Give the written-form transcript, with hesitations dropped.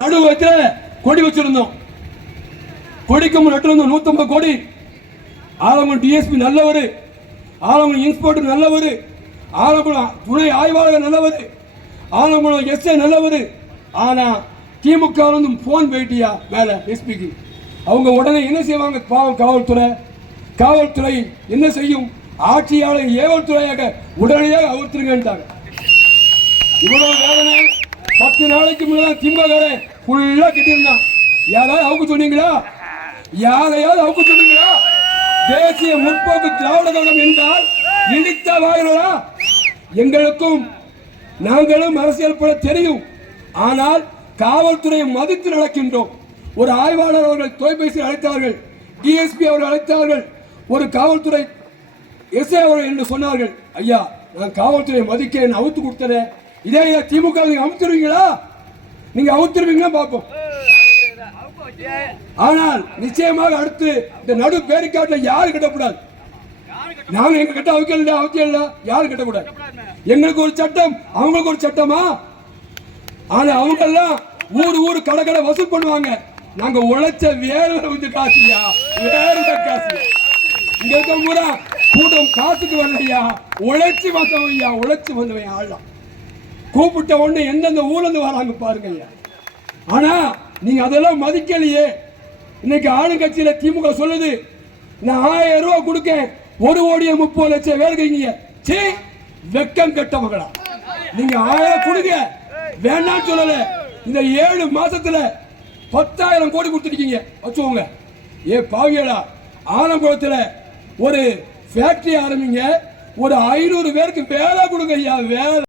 நடுவத்துல கொடி வச்சிருந்தோம். கொடிக்கும் நட்டிருந்தோம் 150 கோடி. ஆலங்குளம் டிஎஸ்பி நல்லவர், ஆலங்குளம் இன்ஸ்பெக்டர் நல்லவர், ஆலங்குளம் துணை ஆய்வாளர் நல்லவர், ஆலங்குளம் எஸ்ஐ நல்லவர். ஆனா திமுக போன் போயிட்டியா மேல எஸ்பிக்கு. அவங்க உடனே என்ன செய்வாங்க? காவல்துறை காவல்துறை என்ன செய்யும்? ஆட்சியாளர் ஏவல் துறையாக உடனடியாக அவுத்துருங்கன்ட்டாங்க. இவ்வளவு வேதனை 10 நாளைக்கு முன்னாடி திமுக ஃபுல்லா கிட்டிருந்தான். யாராவது அவுக்கு சொன்னீங்களா? யாரையாவது அவுக்கு சொன்னீங்களா? தேசிய முற்போக்கு திராவிட கழகம் என்றால் இடித்த வாயிலா? எங்களுக்கும் நாங்களும் அரசியல் பட தெரியும். ஆனால் காவல்துறையை மதித்து நடக்கின்றோம். ஒரு ஆய்வாளர் அவர்கள் தொலைபேசியில் அழைத்தார்கள், டிஎஸ்பி அவர்கள் அழைத்தார்கள், ஒரு காவல்துறை எஸ்ஐ அவர்கள் என்று சொன்னார்கள். ஐயா, நான் காவல்துறையை மதிக்கிறேன், அவுத்து கொடுத்தேன். இதே திமுக நீங்க அவுத்துருவீங்களா? நீங்க அவுத்துருவீங்களா பார்ப்போம். ஆனால் நிச்சயமாக அடுத்து இந்த நடு பேரிக்காட்டில் யாரு கட்டக்கூடாது. நாங்க எங்க கட்ட அவசியம் யாரு கட்டக்கூடாது. எங்களுக்கு ஒரு சட்டம், அவங்களுக்கு ஒரு சட்டமா? ஆனா அவங்க எல்லாம் ஊரு கடை வசூல் பண்ணுவாங்க. நாங்க உழைச்ச வேலை வந்து காசுயா, வேற காசு. இங்க இருக்க பூரா கூட்டம் காசுக்கு வரலையா, உழைச்சி வந்தவையா, உழைச்சி வந்தவன் ஆள்லாம். கூப்பிட்ட உடனே எந்தெந்த ஊர்ல இருந்து வராங்க பாருங்க ஐயா. ஆனா நீங்க அதெல்லாம் மதிக்கலையே. இன்னைக்கு ஆளுங்கட்சியில திமுக சொல்லுது, நான் 1000 ரூபாய் கொடுக்க 1,30,00,000 வேலை கைங்க. சீ, வெக்கம் கெட்ட மகளா. நீங்க 1000 கொடுங்க, வேண்டாம் சொல்லல. இந்த 7 மாசத்துல 10,000 கோடி கொடுத்துருக்கீங்க வச்சுக்கோங்க. ஏ பாவியலா, ஆலங்குளத்துல ஒரு ஃபேக்டரி ஆரம்பிங்க, ஒரு 500 பேருக்கு வேலை கொடுங்க ஐயா, வேலை.